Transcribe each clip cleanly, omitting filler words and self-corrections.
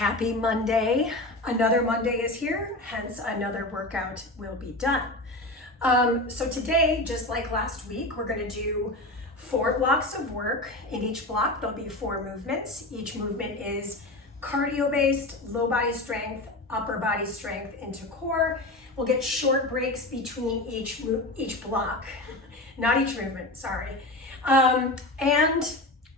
Happy Monday. Another Monday is here, hence another workout will be done. So today, just like last week, we're going to do 4 blocks of work. In each block, there'll be 4 movements. Each movement is cardio-based, low body strength, upper body strength into core. We'll get short breaks between each block, not each movement, sorry. And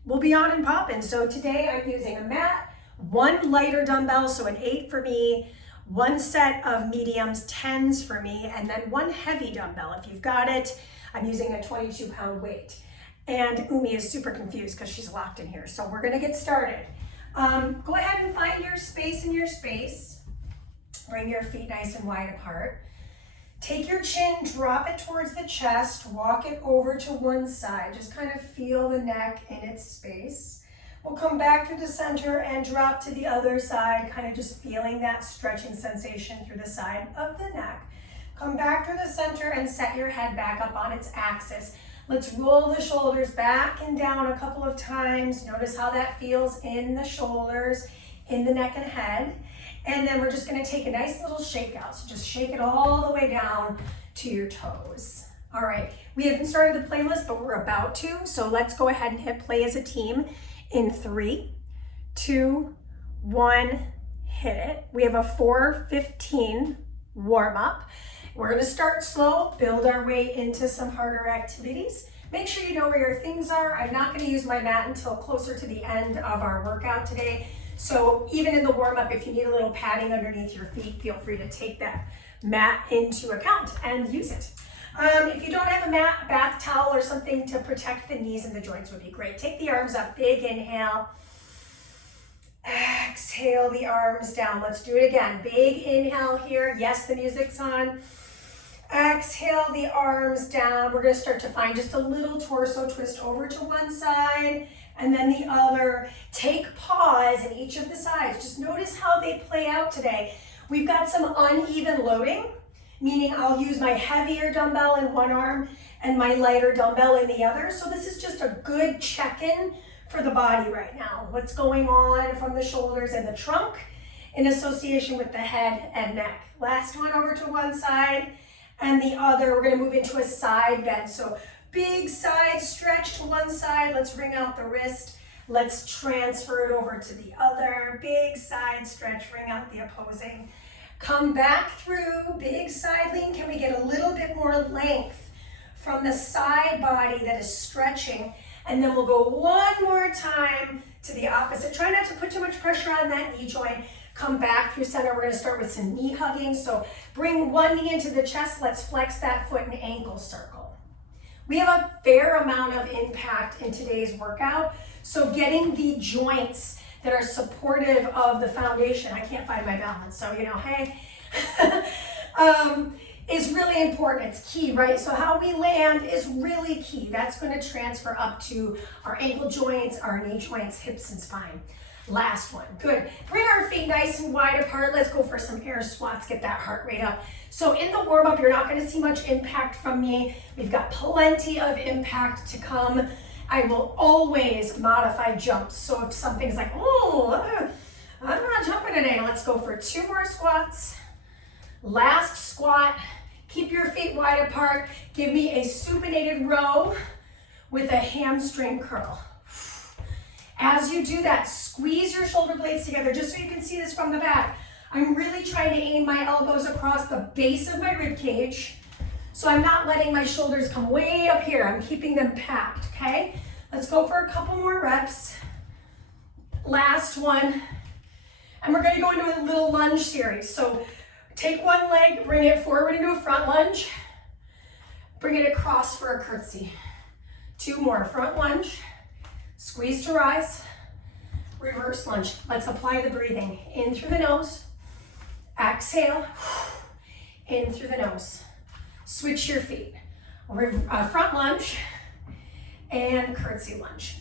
we'll be on and popping. So today I'm using a mat, 1 lighter dumbbell, so an 8 for me, 1 set of mediums, 10s for me, and then 1 heavy dumbbell. If you've got it, I'm using a 22-pound weight. And Umi is super confused because she's locked in here. So we're gonna get started. Go ahead and find your space in your space. Bring your feet nice and wide apart. Take your chin, drop it towards the chest, walk it over to one side. Just kind of feel the neck in its space. We'll come back to the center and drop to the other side, kind of just feeling that stretching sensation through the side of the neck. Come back to the center and set your head back up on its axis. Let's roll the shoulders back and down a couple of times. Notice how that feels in the shoulders, in the neck and head. And then we're just gonna take a nice little shake out. So just shake it all the way down to your toes. All right, we haven't started the playlist, but we're about to. So let's go ahead and hit play as a team in 3, 2, 1, hit it. We have a 4:15 warm up. We're gonna start slow, build our way into some harder activities. Make sure you know where your things are. I'm not gonna use my mat until closer to the end of our workout today. So even in the warm up, if you need a little padding underneath your feet, feel free to take that mat into account and use it. If you don't have a mat, a bath towel or something to protect the knees and the joints would be great. Take the arms up, big inhale. Exhale the arms down. Let's do it again. Big inhale here. Yes, the music's on. Exhale the arms down. We're gonna start to find just a little torso twist over to one side and then the other. Take pause in each of the sides. Just notice how they play out today. We've got some uneven loading, meaning I'll use my heavier dumbbell in one arm and my lighter dumbbell in the other. So this is just a good check-in for the body right now. What's going on from the shoulders and the trunk in association with the head and neck. Last one over to one side and the other. We're gonna move into a side bend. So big side stretch to one side. Let's bring out the wrist. Let's transfer it over to the other. Big side stretch, bring out the opposing. Come back through, big side lean. Can we get a little bit more length from the side body that is stretching? And then we'll go one more time to the opposite. Try not to put too much pressure on that knee joint. Come back through center. We're gonna start with some knee hugging. So bring one knee into the chest. Let's flex that foot and ankle circle. We have a fair amount of impact in today's workout. So getting the joints that are supportive of the foundation, I can't find my balance, so you know, hey, is really important. It's key, right? So how we land is really key. That's going to transfer up to our ankle joints, our knee joints, hips, and spine. Last one, good. Bring our feet nice and wide apart. Let's go for some air squats, get that heart rate up. So in the warm up, you're not going to see much impact from me. We've got plenty of impact to come. I will always modify jumps. So if something's like, oh, I'm not jumping today, let's go for 2 more squats. Last squat, keep your feet wide apart. Give me a supinated row with a hamstring curl. As you do that, squeeze your shoulder blades together, just so you can see this from the back. I'm really trying to aim my elbows across the base of my rib cage. So I'm not letting my shoulders come way up here. I'm keeping them packed, okay? Let's go for a couple more reps. Last one. And we're gonna go into a little lunge series. So take one leg, bring it forward into a front lunge. Bring it across for a curtsy. 2 more, front lunge. Squeeze to rise. Reverse lunge. Let's apply the breathing. In through the nose. Exhale. In through the nose. Switch your feet. Front lunge and curtsy lunge.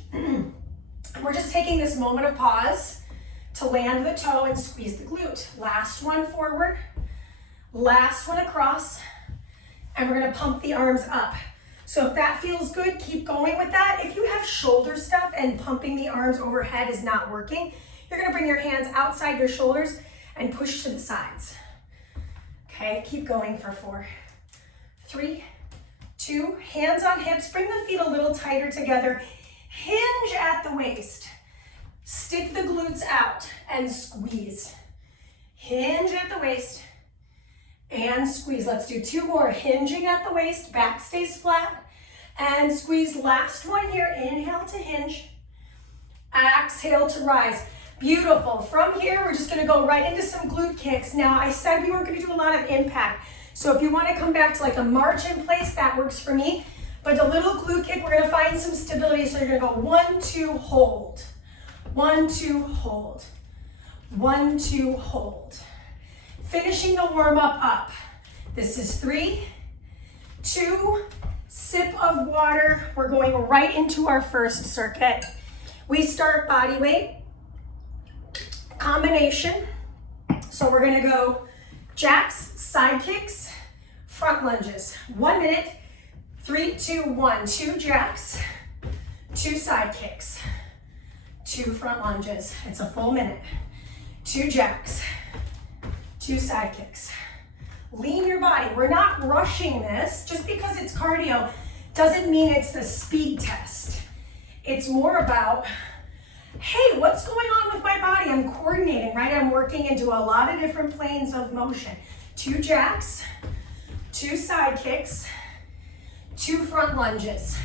We're just taking this moment of pause to land the toe and squeeze the glute. Last one forward, last one across, and we're gonna pump the arms up. So if that feels good, keep going with that. If you have shoulder stuff and pumping the arms overhead is not working, You're gonna bring your hands outside your shoulders and push to the sides. Okay, keep going for 4, 3, 2, hands on hips, bring the feet a little tighter together. Hinge at the waist. Stick the glutes out and squeeze. Hinge at the waist and squeeze. Let's do 2 more. Hinging at the waist, back stays flat and squeeze. Last one here. Inhale to hinge. Exhale to rise. Beautiful. From here, we're just gonna go right into some glute kicks. Now, I said we weren't gonna do a lot of impact. So if you wanna come back to like a march in place, that works for me. But a little glute kick, we're gonna find some stability. So you're gonna go 1, 2, hold. 1, 2, hold. 1, 2, hold. Finishing the warm-up up. This is 3, 2, sip of water. We're going right into our first circuit. We start body weight, combination. So we're gonna go jacks, side kicks, front lunges. 1 minute, 3, 2, 1. 2 jacks, 2 side kicks, 2 front lunges. It's a full minute. 2 jacks, 2 side kicks. Lean your body. We're not rushing this. Just because it's cardio doesn't mean it's the speed test. It's more about, hey, what's going on with my body? I'm coordinating, right? I'm working into a lot of different planes of motion. 2 jacks, 2 side kicks, 2 front lunges.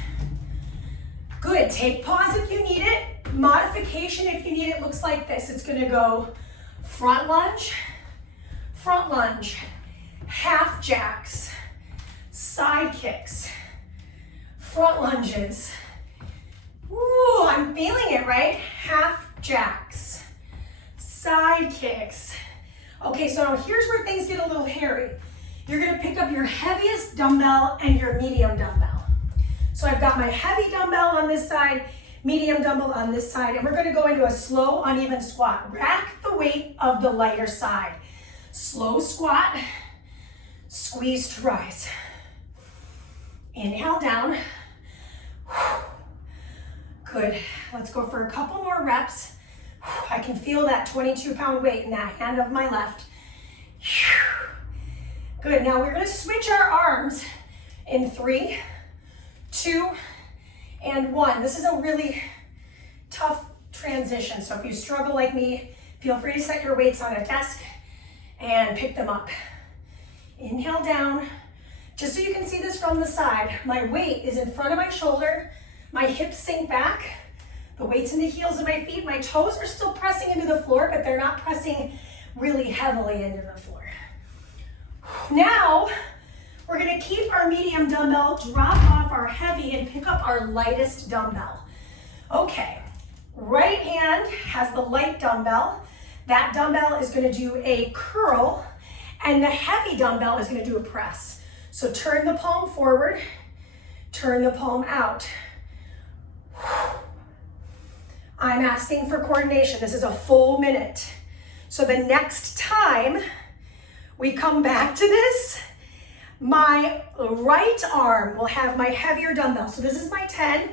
Good. Take pause if you need it. Modification if you need it looks like this. It's going to go front lunge, half jacks, side kicks, front lunges. Ooh, I'm feeling it, right? Half jacks, side kicks. Okay, so now here's where things get a little hairy. You're gonna pick up your heaviest dumbbell and your medium dumbbell. So I've got my heavy dumbbell on this side, medium dumbbell on this side, and we're gonna go into a slow, uneven squat. Rack the weight of the lighter side. Slow squat, squeeze to rise. Inhale down. Good. Let's go for a couple more reps. I can feel that 22-pound weight in that hand of my left. Good. Now we're going to switch our arms in 3, 2, and 1. This is a really tough transition. So if you struggle like me, feel free to set your weights on a desk and pick them up. Inhale down. Just so you can see this from the side, my weight is in front of my shoulder. My hips sink back. The weight's in the heels of my feet. My toes are still pressing into the floor, but they're not pressing really heavily into the floor. Now, we're gonna keep our medium dumbbell, drop off our heavy, and pick up our lightest dumbbell. Okay, right hand has the light dumbbell. That dumbbell is gonna do a curl, and the heavy dumbbell is gonna do a press. So turn the palm forward, turn the palm out. I'm asking for coordination. This is a full minute. So the next time we come back to this, my right arm will have my heavier dumbbell. So this is my 10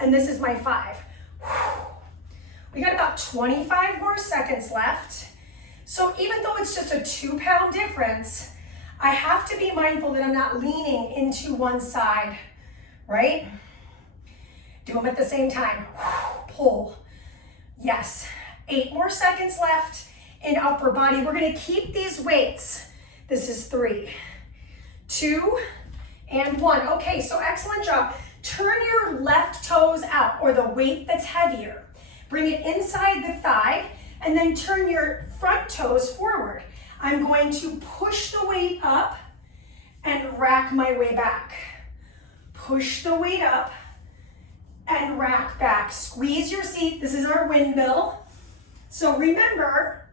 and this is my 5. We got about 25 more seconds left. So even though it's just a 2-pound difference, I have to be mindful that I'm not leaning into one side, right? Do them at the same time. Pull. Yes. 8 more seconds left in upper body. We're going to keep these weights. This is 3, 2, and 1. Okay, so excellent job. Turn your left toes out, or the weight that's heavier. Bring it inside the thigh, and then turn your front toes forward. I'm going to push the weight up and rack my way back. Push the weight up and rack back. Squeeze your seat. This is our windmill. So remember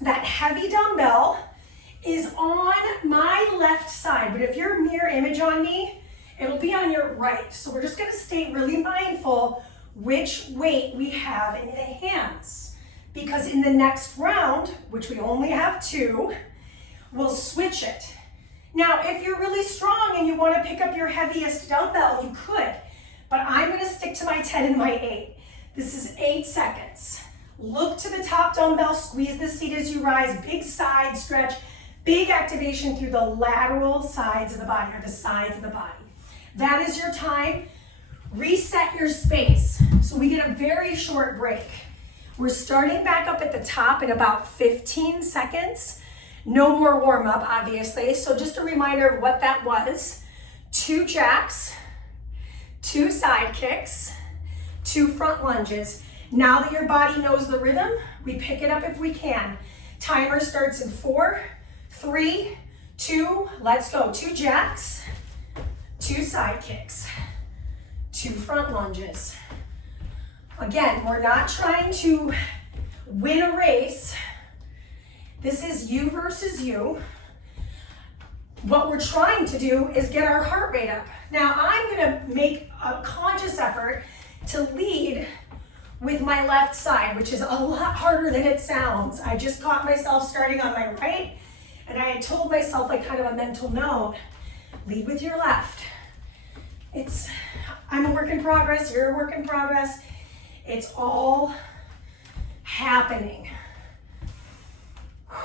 that heavy dumbbell is on my left side, but if you're mirror image on me, it'll be on your right. So we're just gonna stay really mindful which weight we have in the hands, because in the next round, which we only have 2, we'll switch it. Now, if you're really strong and you want to pick up your heaviest dumbbell, you could, but I'm going to stick to my 10 and my 8. This is 8 seconds. Look to the top dumbbell, squeeze the seat as you rise, big side stretch, big activation through the lateral sides of the body, or the sides of the body. That is your time. Reset your space. So we get a very short break. We're starting back up at the top in about 15 seconds. No more warm up, obviously. So just a reminder of what that was. 2 jacks, 2 side kicks, 2 front lunges. Now that your body knows the rhythm, we pick it up if we can. Timer starts in 4, 3, 2, let's go. 2 jacks, 2 side kicks, 2 front lunges. Again, we're not trying to win a race. This is you versus you. What we're trying to do is get our heart rate up. Now, I'm gonna make a conscious effort to lead with my left side, which is a lot harder than it sounds. I just caught myself starting on my right, and I had told myself, like kind of a mental note, lead with your left. I'm a work in progress, you're a work in progress. It's all happening.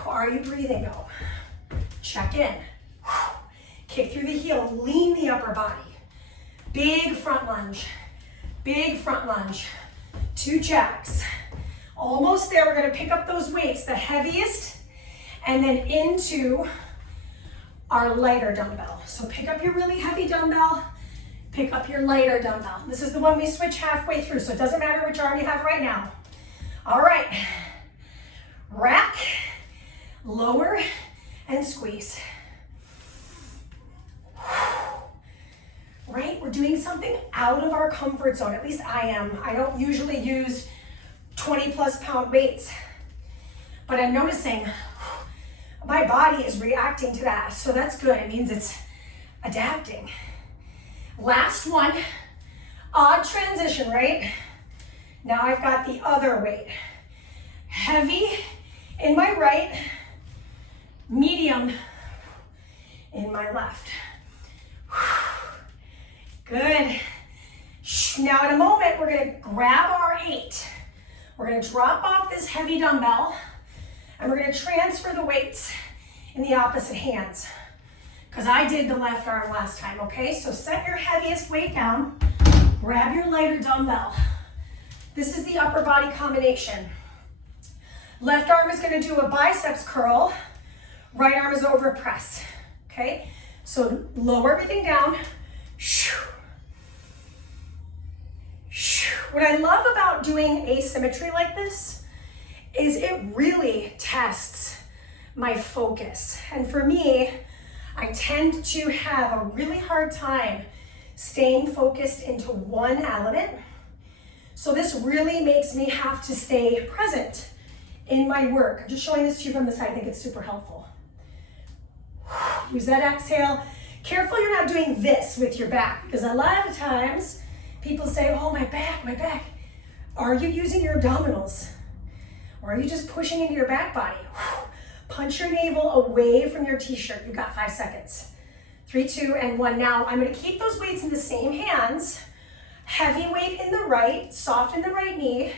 Are you breathing though? Check in. Kick through the heel, lean the upper body. Big front lunge, big front lunge. 2 jacks. Almost there, we're gonna pick up those weights, the heaviest, and then into our lighter dumbbell. So pick up your really heavy dumbbell, pick up your lighter dumbbell. This is the one we switch halfway through, so it doesn't matter which arm you have right now. All right, rack, lower, and squeeze. Right, we're doing something out of our comfort zone, at least I am. I don't usually use 20+ pound weights, but I'm noticing my body is reacting to that, so that's good. It means it's adapting. Last one, odd transition, right? Now I've got the other weight. Heavy in my right, medium in my left. Good. Now in a moment, we're gonna grab our 8. We're gonna drop off this heavy dumbbell, and we're gonna transfer the weights in the opposite hands, because I did the left arm last time, okay? So set your heaviest weight down, grab your lighter dumbbell. This is the upper body combination. Left arm is gonna do a biceps curl, right arm is over a press, okay? So lower everything down. What I love about doing asymmetry like this is it really tests my focus. And for me, I tend to have a really hard time staying focused into one element. So this really makes me have to stay present in my work. I'm just showing this to you from the side. I think it's super helpful. Use that exhale. Careful you're not doing this with your back, because a lot of times people say, oh, my back, my back. Are you using your abdominals? Or are you just pushing into your back body? Punch your navel away from your t-shirt. You got 5 seconds. 3, 2, and 1. Now I'm gonna keep those weights in the same hands. Heavy weight in the right, soft in the right knee.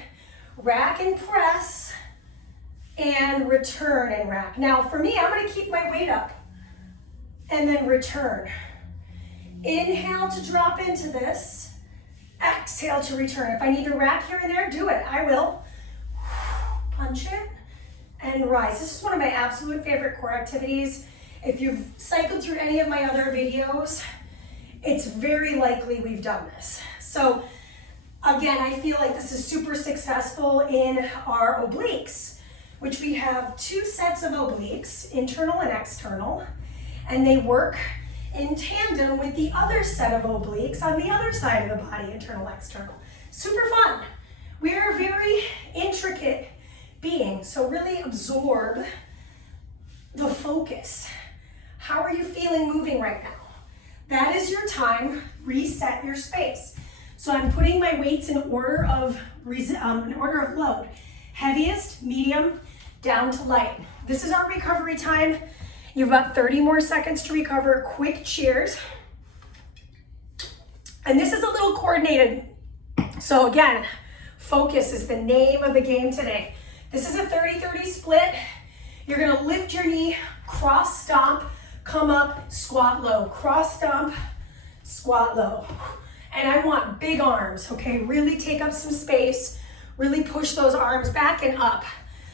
Rack and press, and return and rack. Now for me, I'm gonna keep my weight up and then return. Inhale to drop into this. Exhale to return. If I need to rack here and there, do it. I will. Punch it and rise. This is one of my absolute favorite core activities. If you've cycled through any of my other videos, it's very likely we've done this. So again, I feel like this is super successful in our obliques, which we have 2 sets of obliques, internal and external, and they work in tandem with the other set of obliques on the other side of the body, internal, external. Super fun. We are a very intricate being, so really absorb the focus. How are you feeling moving right now? That is your time. Reset your space. So I'm putting my weights in order of load. Heaviest, medium, down to light. This is our recovery time. You've got 30 more seconds to recover. Quick cheers. And this is a little coordinated. So again, Focus is the name of the game today. This is a 30-30 split. You're gonna lift your knee, cross stomp, come up, squat low. Cross stomp, squat low. And I want big arms, okay? Really take up some space. Really push those arms back and up.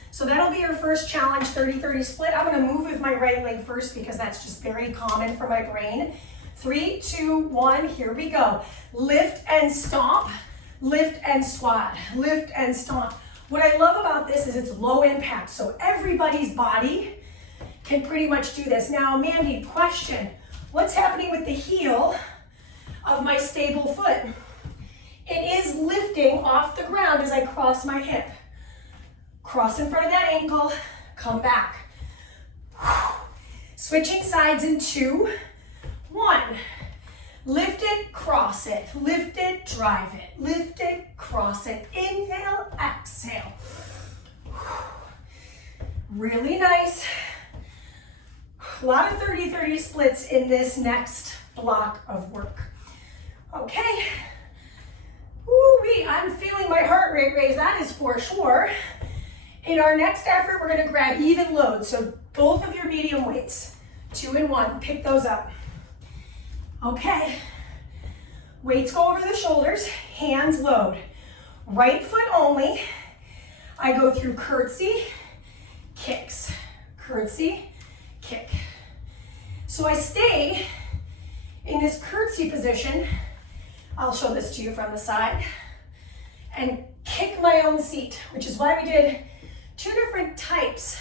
So that'll be your first challenge, 30-30 split. I'm gonna move with my right leg first because that's just very common for my brain. 3, 2, 1, here we go. Lift and stomp, lift and squat, lift and stomp. What I love about this is it's low impact, so everybody's body can pretty much do this. Now, Mandy, question, what's happening with the heel of my stable foot? It is lifting off the ground as I cross my hip. Cross in front of that ankle, come back. Switching sides in 2, 1. Lift it, cross it, lift it, drive it, lift it, cross it. Inhale, exhale. Really nice. A lot of 30-30 splits in this next block of work. Okay. Woo-wee, I'm feeling my heart rate raise, that is for sure. In our next effort, we're gonna grab even loads. So both of your medium weights, 2 and 1, pick those up. Okay, weights go over the shoulders, hands load. Right foot only, I go through curtsy, kicks, curtsy, kick. So I stay in this curtsy position, I'll show this to you from the side, and kick my own seat, which is why we did 2 different types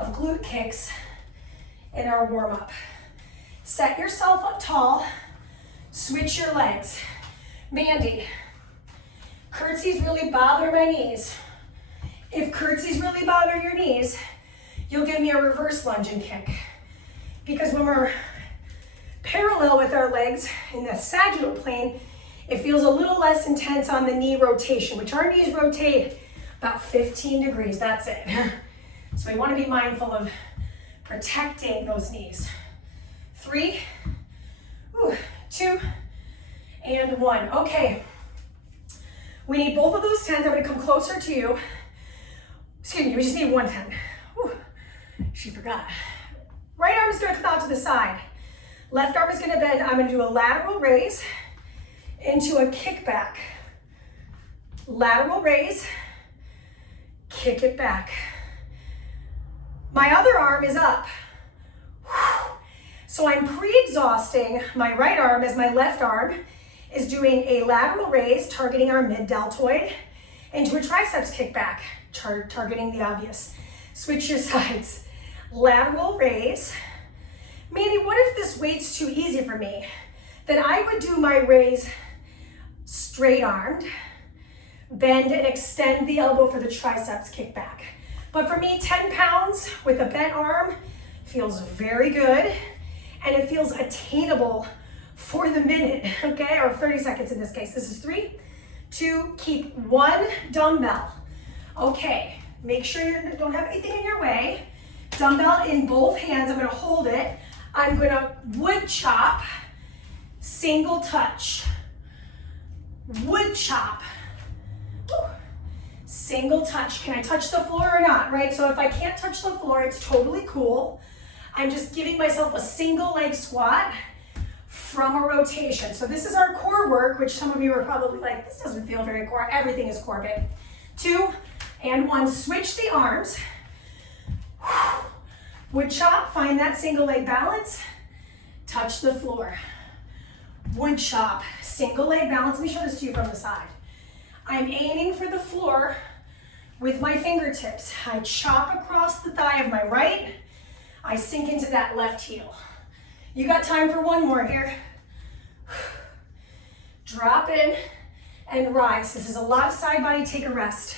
of glute kicks in our warm-up. Set yourself up tall, switch your legs. Mandy, curtsies really bother my knees. If curtsies really bother your knees, you'll give me a reverse lunge and kick. Because when we're parallel with our legs in the sagittal plane, it feels a little less intense on the knee rotation, which our knees rotate about 15 degrees, that's it. So we want to be mindful of protecting those knees. 3, 2, and 1. Okay, we need both of those 10s. I'm going to come closer to you. Excuse me, we just need 1 10. Whew. She forgot. Right arm is going to come out to the side. Left arm is going to bend. I'm going to do a lateral raise into a kickback. Lateral raise, kick it back. My other arm is up. So I'm pre-exhausting my right arm as my left arm is doing a lateral raise, targeting our mid-deltoid, into a triceps kickback, targeting the obvious. Switch your sides. Lateral raise. Mandy, what if this weight's too easy for me? Then I would do my raise straight armed, bend and extend the elbow for the triceps kickback. But for me, 10 pounds with a bent arm feels very good. And it feels attainable for the minute, okay? Or 30 seconds in this case. This is 3, 2, keep 1 dumbbell. Okay, make sure you don't have anything in your way. Dumbbell in both hands, I'm gonna hold it. I'm gonna wood chop, single touch. Wood chop, single touch. Can I touch the floor or not, right? So if I can't touch the floor, it's totally cool. I'm just giving myself a single leg squat from a rotation. So this is our core work, which some of you are probably like, this doesn't feel very core. Everything is core, babe. 2 and 1, switch the arms. Wood chop, find that single leg balance. Touch the floor. Wood chop, single leg balance. Let me show this to you from the side. I'm aiming for the floor with my fingertips. I chop across the thigh of my right. I sink into that left heel. You got time for 1 more here. Drop in and rise. This is a lot of side body, take a rest.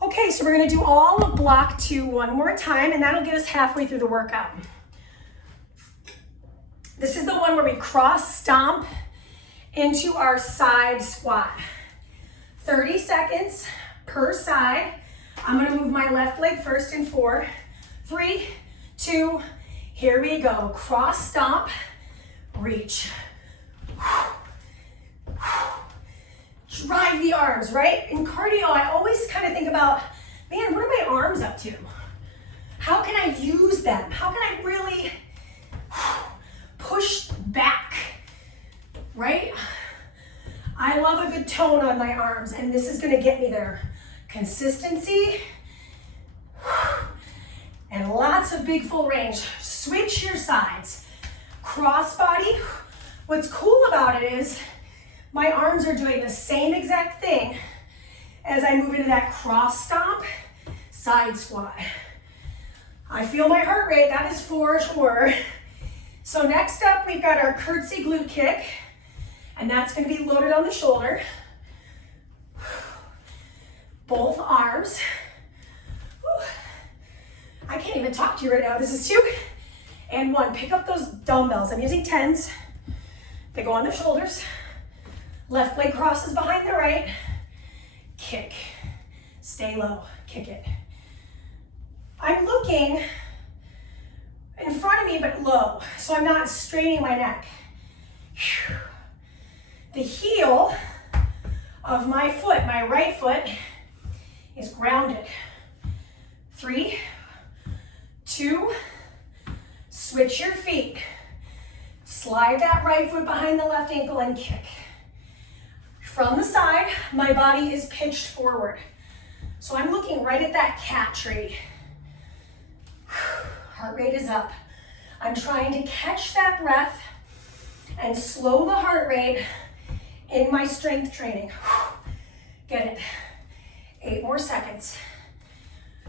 Okay, so we're gonna do all of block 2 one more time, and that'll get us halfway through the workout. This is the one where we cross stomp into our side squat. 30 seconds per side. I'm gonna move my left leg first in 4, 3, 2, here we go. Cross stomp, reach. drive the arms, right? In cardio, I always kind of think about, man, what are my arms up to? How can I use them? How can I really push back, right? I love a good tone on my arms, and this is gonna get me there. Consistency, and lots of big full range. Switch your sides. Crossbody. What's cool about it is my arms are doing the same exact thing as I move into that cross stomp, side squat. I feel my heart rate, that is for sure. So next up, we've got our curtsy glute kick, and that's gonna be loaded on the shoulder. Both arms. I can't even talk to you right now. This is 2 and 1. Pick up those dumbbells. I'm using 10s. They go on the shoulders. Left leg crosses behind the right. Kick. Stay low. Kick it. I'm looking in front of me but low, so I'm not straining my neck. The heel of my foot, my right foot, is grounded. 3, 2, switch your feet. Slide that right foot behind the left ankle and kick. From the side, my body is pitched forward. So I'm looking right at that cat tree. Heart rate is up. I'm trying to catch that breath and slow the heart rate in my strength training. Get it. 8 more seconds.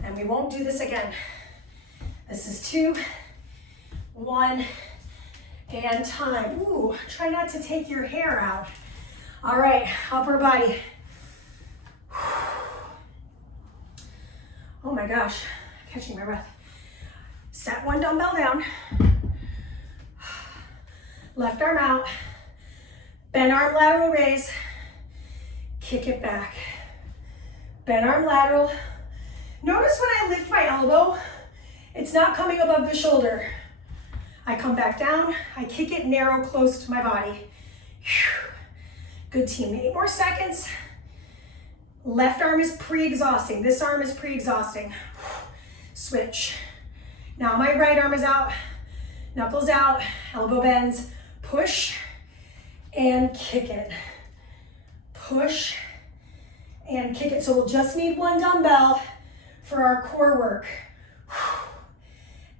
And we won't do this again. This is 2, 1, and time. Ooh, try not to take your hair out. All right, upper body. Oh my gosh, catching my breath. Set one dumbbell down. Left arm out. Bend arm lateral raise. Kick it back. Bend arm lateral. Notice when I lift my elbow, it's not coming above the shoulder. I come back down, I kick it narrow, close to my body. Good team, 8 more seconds. Left arm is pre-exhausting. This arm is pre-exhausting. Switch. Now my right arm is out, knuckles out, elbow bends, push and kick it. Push and kick it. So we'll just need one dumbbell for our core work.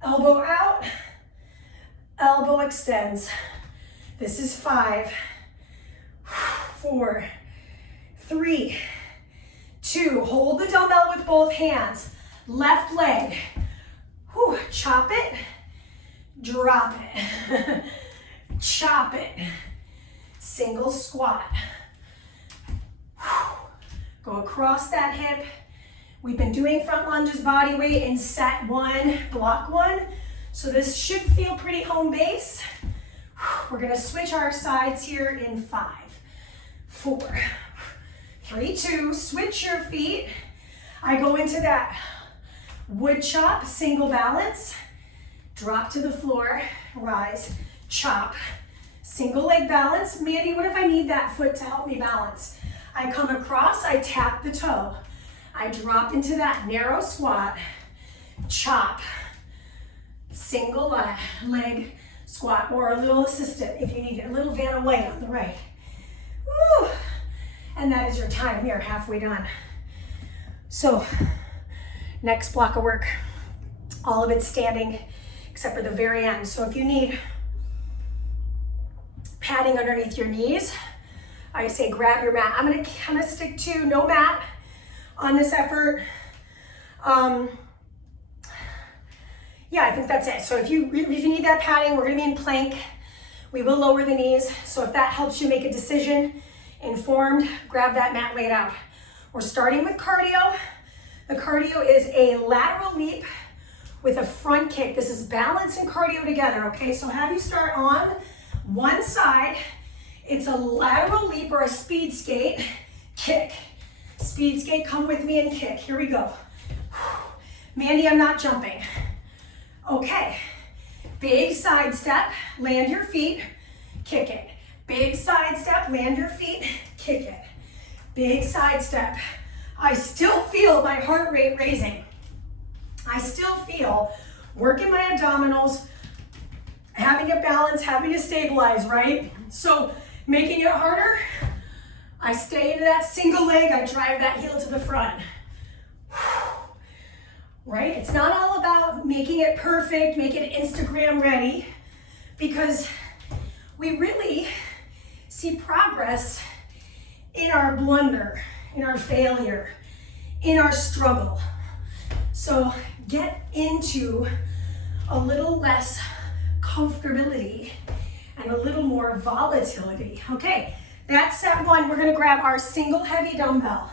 Elbow out, elbow extends. This is 5, 4, 3, 2. Hold the dumbbell with both hands. Left leg. Whew. Chop it, drop it, chop it. Single squat. Whew. Go across that hip. We've been doing front lunges, body weight in set 1, block 1. So this should feel pretty home base. We're gonna switch our sides here in 5, 4, 3, 2. Switch your feet. I go into that wood chop, single balance. Drop to the floor, rise, chop. Single leg balance. Mandy, what if I need that foot to help me balance? I come across, I tap the toe. I drop into that narrow squat, chop, single leg squat, or a little assistant if you need it, a little Vanna White on the right. Woo. And that is your time. We are halfway done. So, next block of work, all of it standing except for the very end. So if you need padding underneath your knees, I say grab your mat. I'm gonna kind of stick to no mat on this effort. Yeah, I think that's it. So if you need that padding, we're gonna be in plank. We will lower the knees. So if that helps you make a decision, informed, grab that mat, lay it out. We're starting with cardio. The cardio is a lateral leap with a front kick. This is balance and cardio together, okay? So have you start on one side. It's a lateral leap or a speed skate, kick. Speed skate, come with me and kick. Here we go. Mandy, I'm not jumping. Okay, big side step, land your feet, kick it. Big side step, land your feet, kick it. Big side step. I still feel my heart rate raising. I still feel working my abdominals, having to balance, having to stabilize, right? So making it harder, I stay into that single leg, I drive that heel to the front. Right? It's not all about making it perfect, making it Instagram ready, because we really see progress in our blunder, in our failure, in our struggle. So get into a little less comfortability and a little more volatility. Okay, that's set one. We're gonna grab our single heavy dumbbell.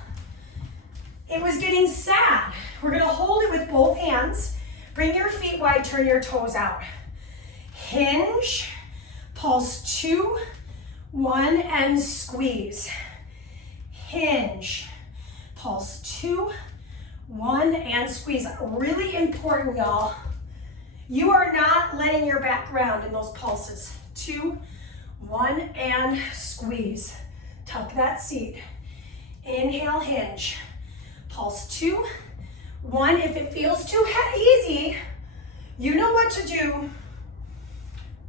It was getting sad. We're gonna hold it with both hands. Bring your feet wide, turn your toes out. Hinge, pulse 2, 1, and squeeze. Hinge, pulse 2, 1, and squeeze. Really important, y'all. You are not letting your back round in those pulses. 2, 1, and squeeze. Tuck that seat. Inhale, hinge. Pulse 2, 1. If it feels too easy, you know what to do.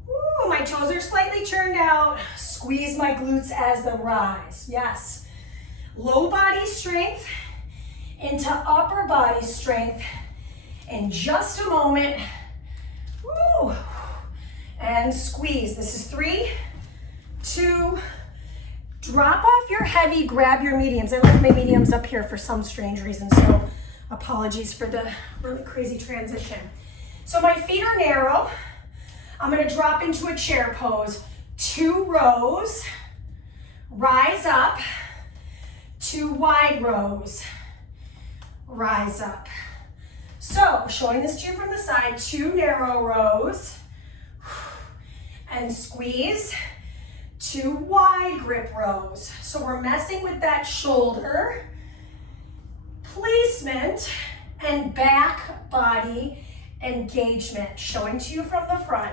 Ooh, my toes are slightly turned out. Squeeze my glutes as they rise. Yes. Low body strength into upper body strength in just a moment. Woo. And squeeze. This is 3, 2, drop off your heavy, grab your mediums. I left my mediums up here for some strange reason, so apologies for the really crazy transition. So my feet are narrow. I'm gonna drop into a chair pose. 2 rows, rise up, 2 wide rows, rise up. So showing this to you from the side, 2 narrow rows, and squeeze, 2 wide grip rows. So we're messing with that shoulder placement and back body engagement. Showing to you from the front.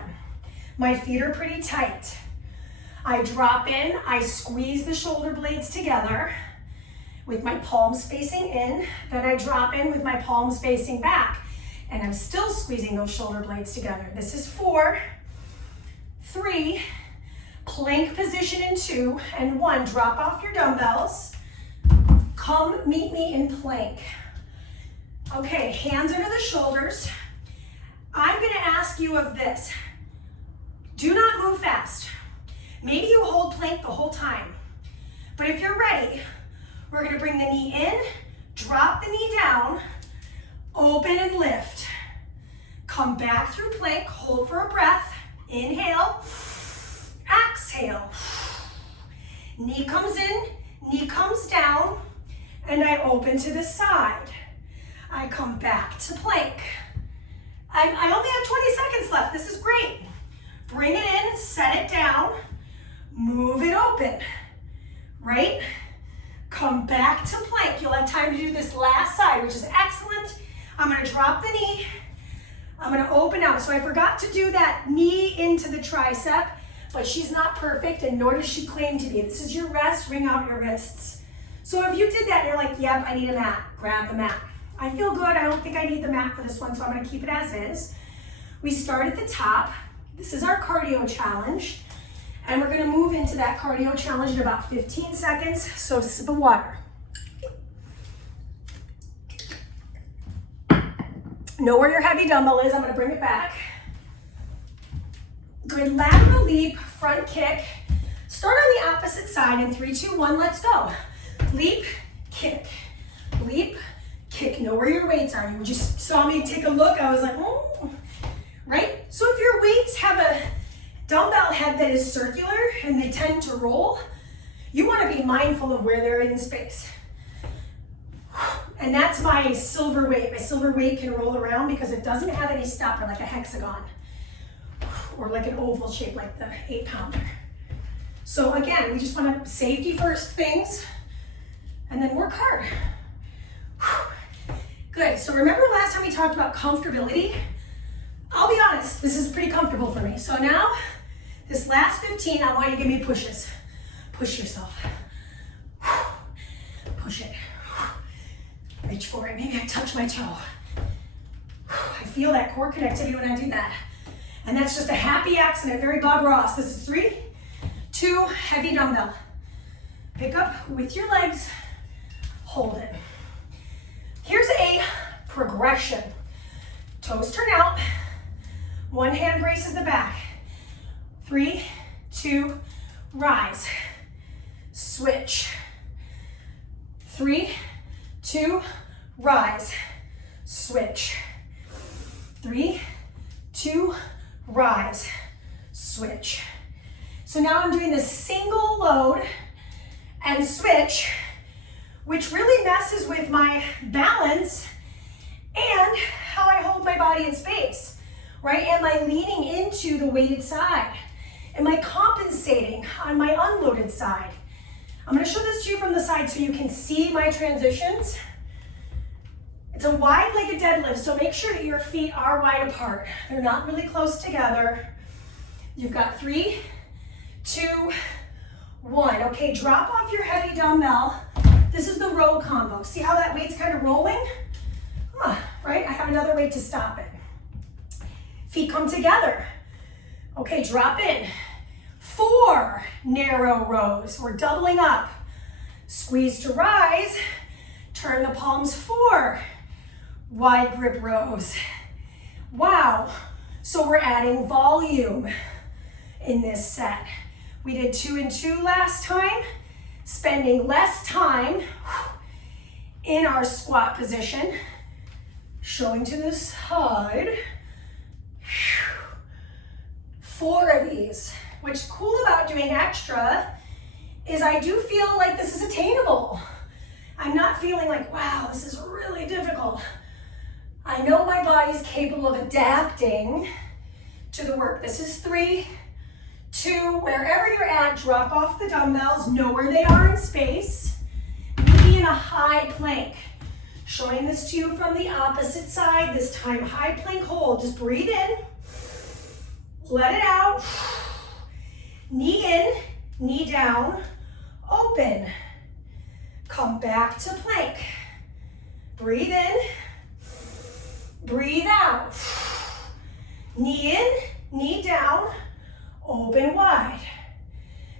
My feet are pretty tight. I drop in, I squeeze the shoulder blades together with my palms facing in, then I drop in with my palms facing back, and I'm still squeezing those shoulder blades together. This is 4, 3, plank position in 2, and 1. Drop off your dumbbells. Come meet me in plank. Okay, hands under the shoulders. I'm gonna ask you of this. Do not move fast. Maybe you hold plank the whole time, but if you're ready, we're gonna bring the knee in, drop the knee down, open and lift. Come back through plank, hold for a breath. Inhale, exhale. Knee comes in, knee comes down, and I open to the side. I come back to plank. I only have 20 seconds left. This is great. Bring it in, set it down, move it open, right? Come back to plank. You'll have time to do this last side, which is excellent. I'm gonna drop the knee. I'm gonna open out. So I forgot to do that knee into the tricep, but she's not perfect, and nor does she claim to be. This is your rest, wring out your wrists. So if you did that and you're like, yep, I need a mat, grab the mat. I feel good, I don't think I need the mat for this one, so I'm gonna keep it as is. We start at the top. This is our cardio challenge, and we're gonna move into that cardio challenge in about 15 seconds, so sip of water. Know where your heavy dumbbell is, I'm gonna bring it back. Good lateral leap, front kick. Start on the opposite side in 3, 2, 1, let's go. Leap, kick, leap, kick. Know where your weights are. You just saw me take a look, I was like, oh, right? So if your weights have a dumbbell head that is circular and they tend to roll, you wanna be mindful of where they're in space. And that's my silver weight. My silver weight can roll around because it doesn't have any stopper like a hexagon or like an oval shape like the 8-pounder. So again, we just want to safety first things and then work hard. Good, so remember last time we talked about comfortability? I'll be honest, this is pretty comfortable for me. So now, this last 15, I want you to give me pushes. Push yourself. reach for it. Maybe I touch my toe. I feel that core connectivity when I do that. And that's just a happy accident, very Bob Ross. This is 3, 2, heavy dumbbell. Pick up with your legs, hold it. Here's a progression. Toes turn out, one hand braces the back. 3, 2, rise, switch. 3, 2, rise, switch. 3, 2, rise, switch. So now I'm doing this single load and switch, which really messes with my balance and how I hold my body in space, right? Am I leaning into the weighted side? Am I compensating on my unloaded side? I'm gonna show this to you from the side so you can see my transitions. It's a wide-legged deadlift, so make sure that your feet are wide apart. They're not really close together. You've got 3, 2, 1. Okay, drop off your heavy dumbbell. This is the row combo. See how that weight's kind of rolling? Right? I have another weight to stop it. Feet come together. Okay, drop in. 4 narrow rows. We're doubling up. Squeeze to rise. Turn the palms 4 wide grip rows. Wow. So we're adding volume in this set. We did 2 and 2 last time, spending less time in our squat position. Showing to the side. 4 of these. What's cool about doing extra is I do feel like this is attainable. I'm not feeling like, wow, this is really difficult. I know my body's capable of adapting to the work. This is 3, 2, wherever you're at, drop off the dumbbells, know where they are in space. Maybe in a high plank. Showing this to you from the opposite side, this time high plank hold. Just breathe in, let it out. Knee in, knee down, open. Come back to plank. Breathe in, breathe out. Knee in, knee down, open wide.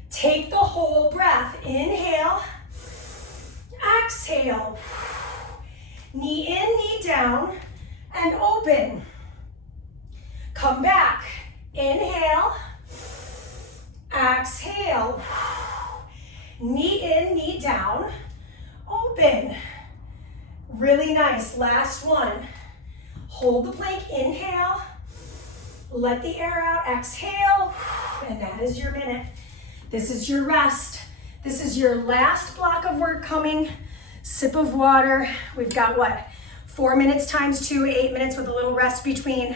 Take the whole breath. Inhale, exhale. Knee in, knee down, and open. Come back. Inhale, exhale. Knee in, knee down, open. Really nice. Last one. Hold the plank. Inhale. Let the air out. Exhale. And that is your minute. This is your rest. This is your last block of work coming. Sip of water. We've got what? 4 minutes times 2, 8 minutes with a little rest between.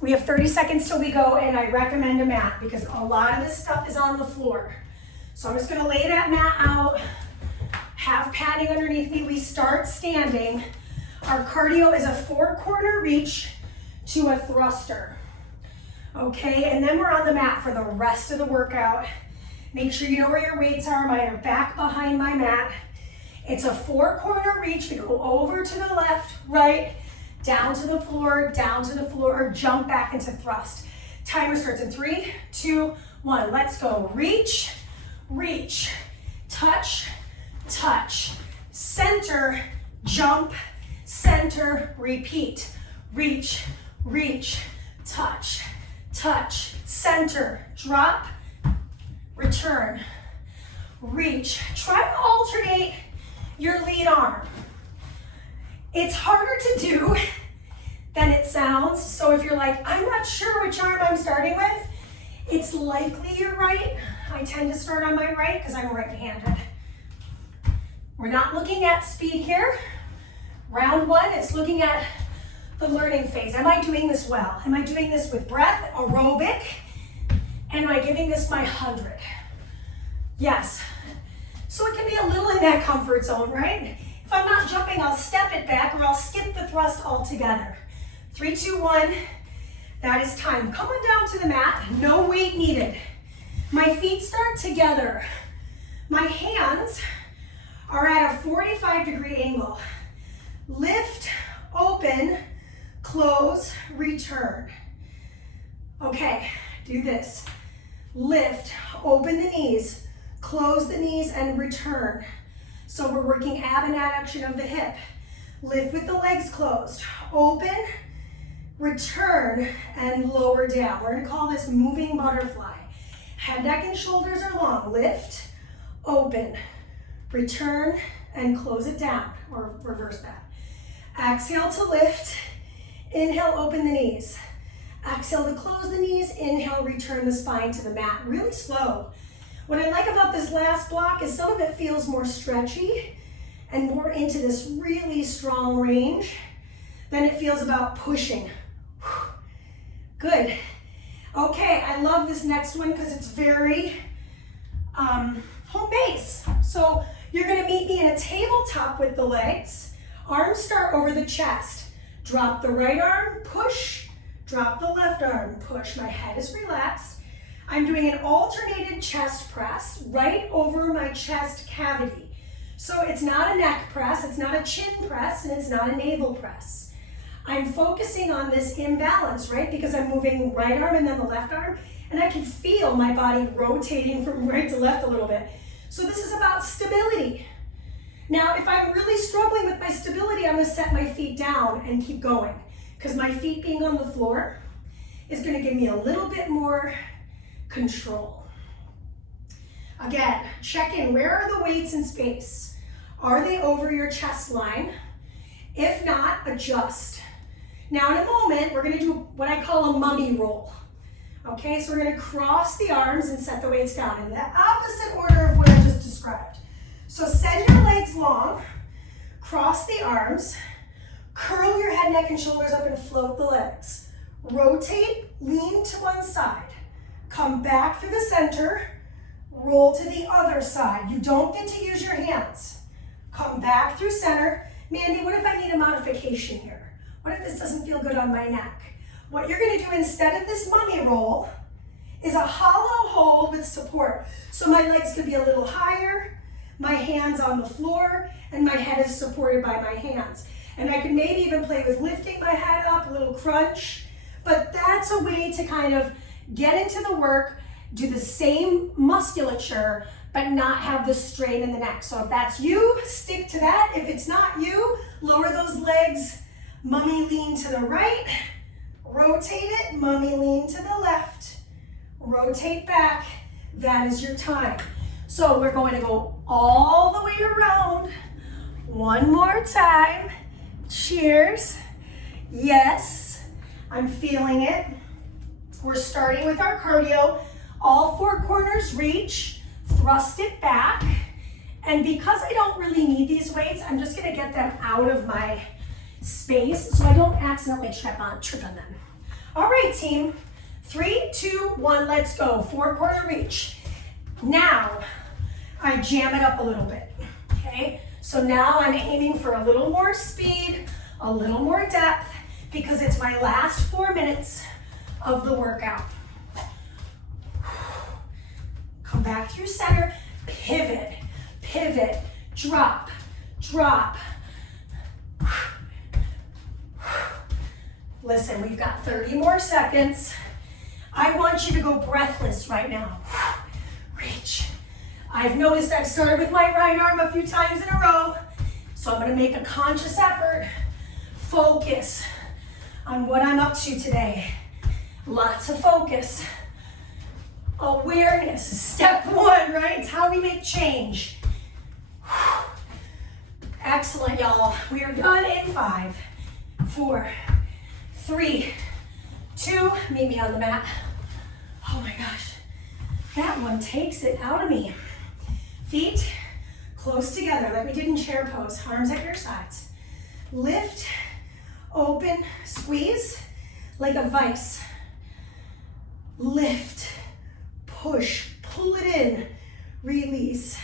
We have 30 seconds till we go, and I recommend a mat because a lot of this stuff is on the floor. So I'm just gonna lay that mat out, have padding underneath me. We start standing. Our cardio is a 4-corner reach to a thruster. Okay, and then we're on the mat for the rest of the workout. Make sure you know where your weights are. Mine are back behind my mat. It's a 4-corner reach. We go over to the left, right, down to the floor, or jump back into thrust. Timer starts in 3, 2, 1. Let's go. Reach, reach, touch, touch, center, jump, center, repeat. Reach, reach, touch, touch, center, drop, return, reach. Try to alternate your lead arm. It's harder to do than it sounds. So if you're like, I'm not sure which arm I'm starting with, it's likely you're right. I tend to start on my right because I'm right-handed. We're not looking at speed here. Round 1, it's looking at the learning phase. Am I doing this well? Am I doing this with breath, aerobic? And am I giving this my 100? Yes. So it can be a little in that comfort zone, right? If I'm not jumping, I'll step it back or I'll skip the thrust altogether. 3, 2, 1, that is time. Come on down to the mat, no weight needed. My feet start together. My hands are at a 45-degree angle. Lift, open, close, return. Okay, do this. Lift, open the knees, close the knees, and return. So we're working ab and adduction of the hip. Lift with the legs closed, open, return, and lower down. We're gonna call this moving butterfly. Head, neck, and shoulders are long. Lift, open, return, and close it down, or reverse that. Exhale to lift, inhale, open the knees. Exhale to close the knees, inhale, return the spine to the mat. Really slow. What I like about this last block is some of it feels more stretchy and more into this really strong range than it feels about pushing. Good. Okay, I love this next one because it's very home base. So you're gonna meet me in a tabletop with the legs. Arms start over the chest. Drop the right arm, push. Drop the left arm, push. My head is relaxed. I'm doing an alternated chest press right over my chest cavity. So it's not a neck press, it's not a chin press, and it's not a navel press. I'm focusing on this imbalance, right? Because I'm moving right arm and then the left arm, and I can feel my body rotating from right to left a little bit. So this is about stability. Now, if I'm really struggling with my stability, I'm gonna set my feet down and keep going, because my feet being on the floor is gonna give me a little bit more control. Again, check in, where are the weights in space? Are they over your chest line? If not, adjust. Now in a moment, we're gonna do what I call a mummy roll. Okay, so we're gonna cross the arms and set the weights down in the opposite order of what I just described. So send your legs long, cross the arms, curl your head, neck, and shoulders up and float the legs. Rotate, lean to one side. Come back through the center, roll to the other side. You don't get to use your hands. Come back through center. Mandy, what if I need a modification here? What if this doesn't feel good on my neck? What you're gonna do instead of this mummy roll is a hollow hold with support. So my legs could be a little higher, my hands on the floor, and my head is supported by my hands. And I could maybe even play with lifting my head up, a little crunch. But that's a way to kind of get into the work, do the same musculature, but not have the strain in the neck. So if that's you, stick to that. If it's not you, lower those legs, mummy lean to the right, rotate it, mummy lean to the left, rotate back. That is your time. So we're going to go all the way around. One more time. Cheers. Yes, I'm feeling it. We're starting with our cardio. All four corners reach, thrust it back. And because I don't really need these weights, I'm just gonna get them out of my space so I don't accidentally trip on them. All right, team. 3, 2, 1, let's go. Four corner reach. Now, I jam it up a little bit, okay? So now I'm aiming for a little more speed, a little more depth, because it's my last 4 minutes of the workout. Come back through center, pivot, pivot, drop, drop. Listen, we've got 30 more seconds. I want you to go breathless right now. Reach. I've noticed I've started with my right arm a few times in a row, so I'm gonna make a conscious effort. Focus on what I'm up to today. Lots of focus. Awareness is step one, right? It's how we make change. Excellent, y'all. We are done in 5, 4, 3, 2, meet me on the mat. Oh my gosh, that one takes it out of me. Feet close together like we did in chair pose, arms at your sides. Lift, open, squeeze like a vice. Lift, push, pull it in, release.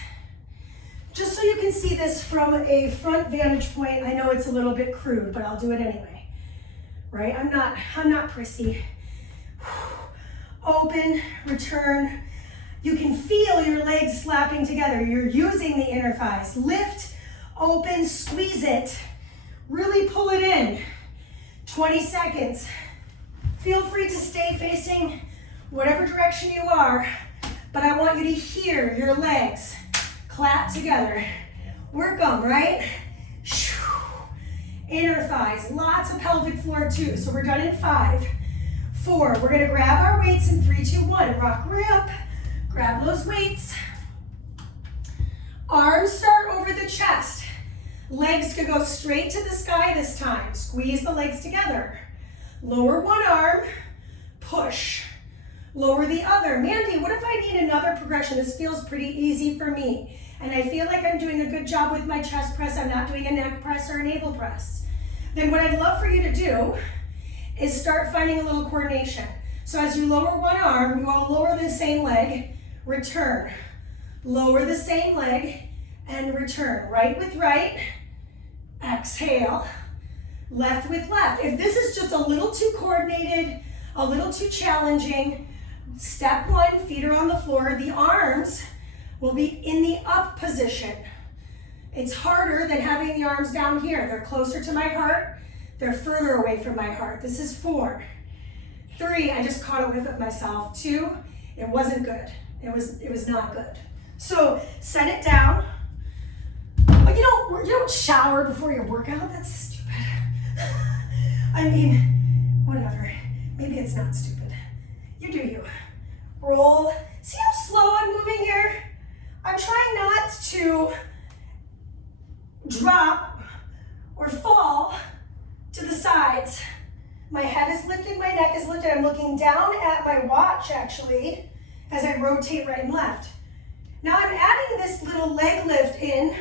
Just so you can see this from a front vantage point, I know it's a little bit crude, but I'll do it anyway, right? I'm not prissy. Open, return. You can feel your legs slapping together. You're using the inner thighs. Lift, open, squeeze it. Really pull it in. 20 seconds. Feel free to stay facing whatever direction you are, but I want you to hear your legs clap together. Work them, right? Inner thighs, lots of pelvic floor too. So we're done in 5, 4. We're gonna grab our weights in 3, 2, 1. Rock ramp, grab those weights. Arms start over the chest. Legs could go straight to the sky this time. Squeeze the legs together. Lower one arm, push. Lower the other. Mandy, what if I need another progression? This feels pretty easy for me. And I feel like I'm doing a good job with my chest press. I'm not doing a neck press or a navel press. Then what I'd love for you to do is start finding a little coordination. So as you lower one arm, you will lower the same leg, return. Lower the same leg and return. Right with right, exhale. Left with left. If this is just a little too coordinated, a little too challenging, step 1, feet are on the floor. The arms will be in the up position. It's harder than having the arms down here. They're closer to my heart. They're further away from my heart. This is 4. 3, I just caught a whiff of myself. 2, it wasn't good. It was not good. So set it down. You don't shower before your workout. That's stupid. I mean, whatever. Maybe it's not stupid. You do you. Roll. See how slow I'm moving here? I'm trying not to drop or fall to the sides. My head is lifted, my neck is lifted. I'm looking down at my watch actually as I rotate right and left. Now I'm adding this little leg lift in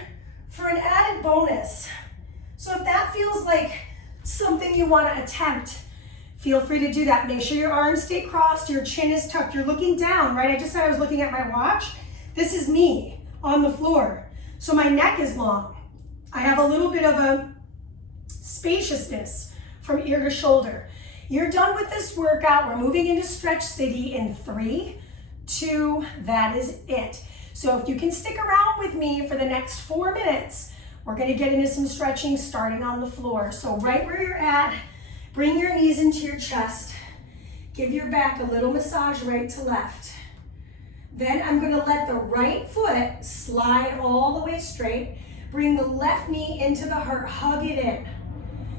for an added bonus. So if that feels like something you want to attempt, feel free to do that. Make sure your arms stay crossed, your chin is tucked, you're looking down, right? I just said I was looking at my watch. This is me on the floor. So my neck is long. I have a little bit of a spaciousness from ear to shoulder. You're done with this workout. We're moving into Stretch City in 3, 2, that is it. So if you can stick around with me for the next 4 minutes, we're gonna get into some stretching starting on the floor. So right where you're at, bring your knees into your chest. Give your back a little massage right to left. Then I'm gonna let the right foot slide all the way straight. Bring the left knee into the heart, hug it in.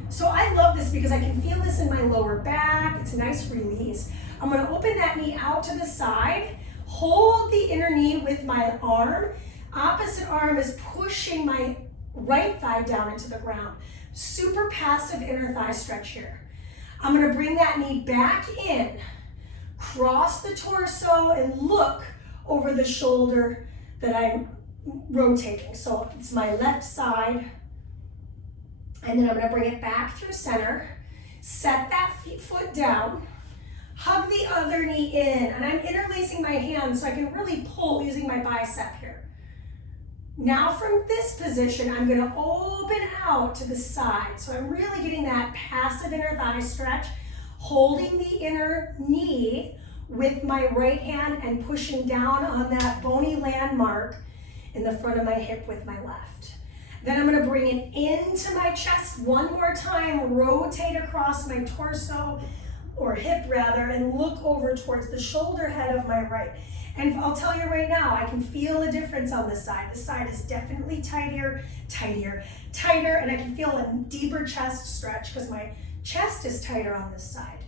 So I love this because I can feel this in my lower back. It's a nice release. I'm gonna open that knee out to the side, hold the inner knee with my arm. Opposite arm is pushing my right thigh down into the ground. Super passive inner thigh stretch here. I'm gonna bring that knee back in, cross the torso and look over the shoulder that I'm rotating. So it's my left side. And then I'm gonna bring it back through center, set that foot down, hug the other knee in, and I'm interlacing my hands so I can really pull using my bicep here. Now from this position, I'm gonna open out to the side. So I'm really getting that passive inner thigh stretch, holding the inner knee with my right hand and pushing down on that bony landmark in the front of my hip with my left. Then I'm gonna bring it into my chest one more time, rotate across my torso, or hip rather, and look over towards the shoulder head of my right. And I'll tell you right now, I can feel a difference on this side. This side is definitely tighter, and I can feel a deeper chest stretch because my chest is tighter on this side.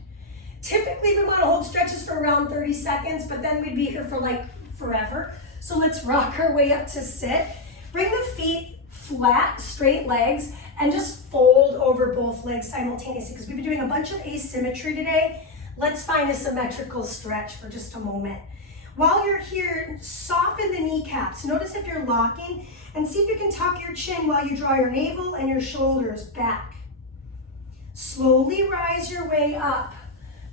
Typically, we want to hold stretches for around 30 seconds, but then we'd be here for like forever. So let's rock our way up to sit. Bring the feet flat, straight legs, and just fold over both legs simultaneously because we've been doing a bunch of asymmetry today. Let's find a symmetrical stretch for just a moment. While you're here, soften the kneecaps. Notice if you're locking and see if you can tuck your chin while you draw your navel and your shoulders back. Slowly rise your way up.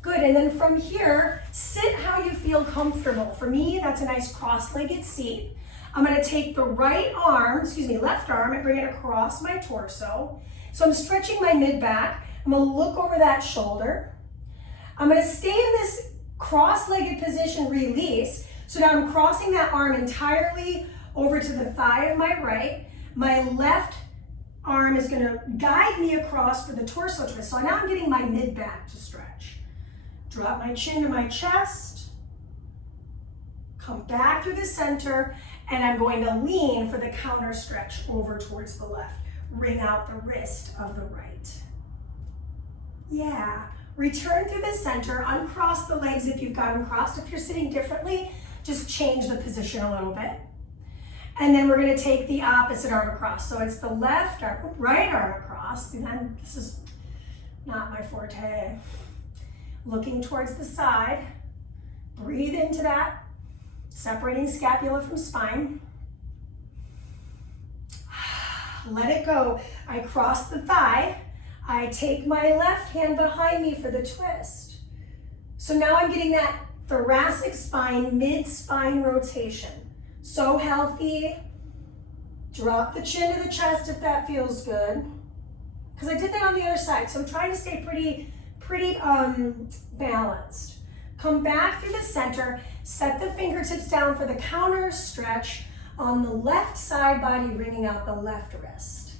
Good, and then from here, sit how you feel comfortable. For me, that's a nice cross-legged seat. I'm gonna take the left arm, and bring it across my torso. So I'm stretching my mid-back. I'm gonna look over that shoulder. I'm gonna stay in this cross-legged position, release. So now I'm crossing that arm entirely over to the thigh of my right. My left arm is gonna guide me across for the torso twist. So now I'm getting my mid-back to stretch. Drop my chin to my chest, come back through the center, and I'm going to lean for the counter stretch over towards the left. Wring out the wrist of the right. Yeah, return through the center, uncross the legs if you've got them crossed. If you're sitting differently, just change the position a little bit. And then we're gonna take the opposite arm across. So it's the left arm, right arm across. And then this is not my forte. Looking towards the side. Breathe into that, separating scapula from spine. Let it go. I cross the thigh. I take my left hand behind me for the twist. So now I'm getting that thoracic spine, mid-spine rotation. So healthy. Drop the chin to the chest if that feels good. Because I did that on the other side, so I'm trying to stay pretty balanced. Come back through the center, set the fingertips down for the counter stretch on the left side body, wringing out the left wrist.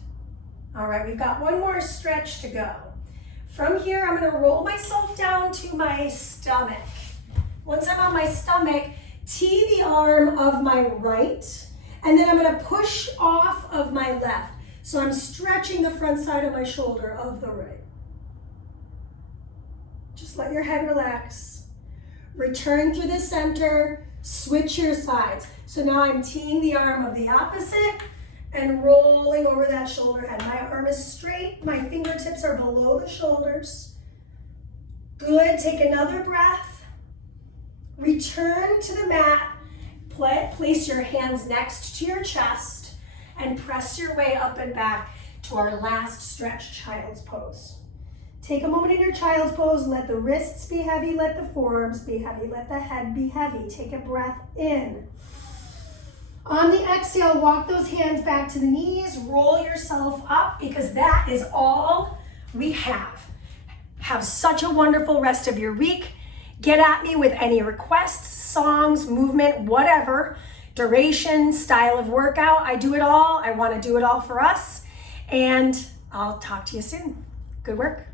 All right, we've got one more stretch to go. From here, I'm gonna roll myself down to my stomach. Once I'm on my stomach, tee the arm of my right, and then I'm gonna push off of my left. So I'm stretching the front side of my shoulder of the right. Just let your head relax. Return through the center, switch your sides. So now I'm teeing the arm of the opposite and rolling over that shoulder head. My arm is straight, my fingertips are below the shoulders. Good, take another breath. Return to the mat, place your hands next to your chest, and press your way up and back to our last stretch, child's pose. Take a moment in your child's pose, let the wrists be heavy, let the forearms be heavy, let the head be heavy. Take a breath in. On the exhale, walk those hands back to the knees, roll yourself up because that is all we have. Have such a wonderful rest of your week. Get at me with any requests, songs, movement, whatever, duration, style of workout. I do it all. I want to do it all for us. And I'll talk to you soon. Good work.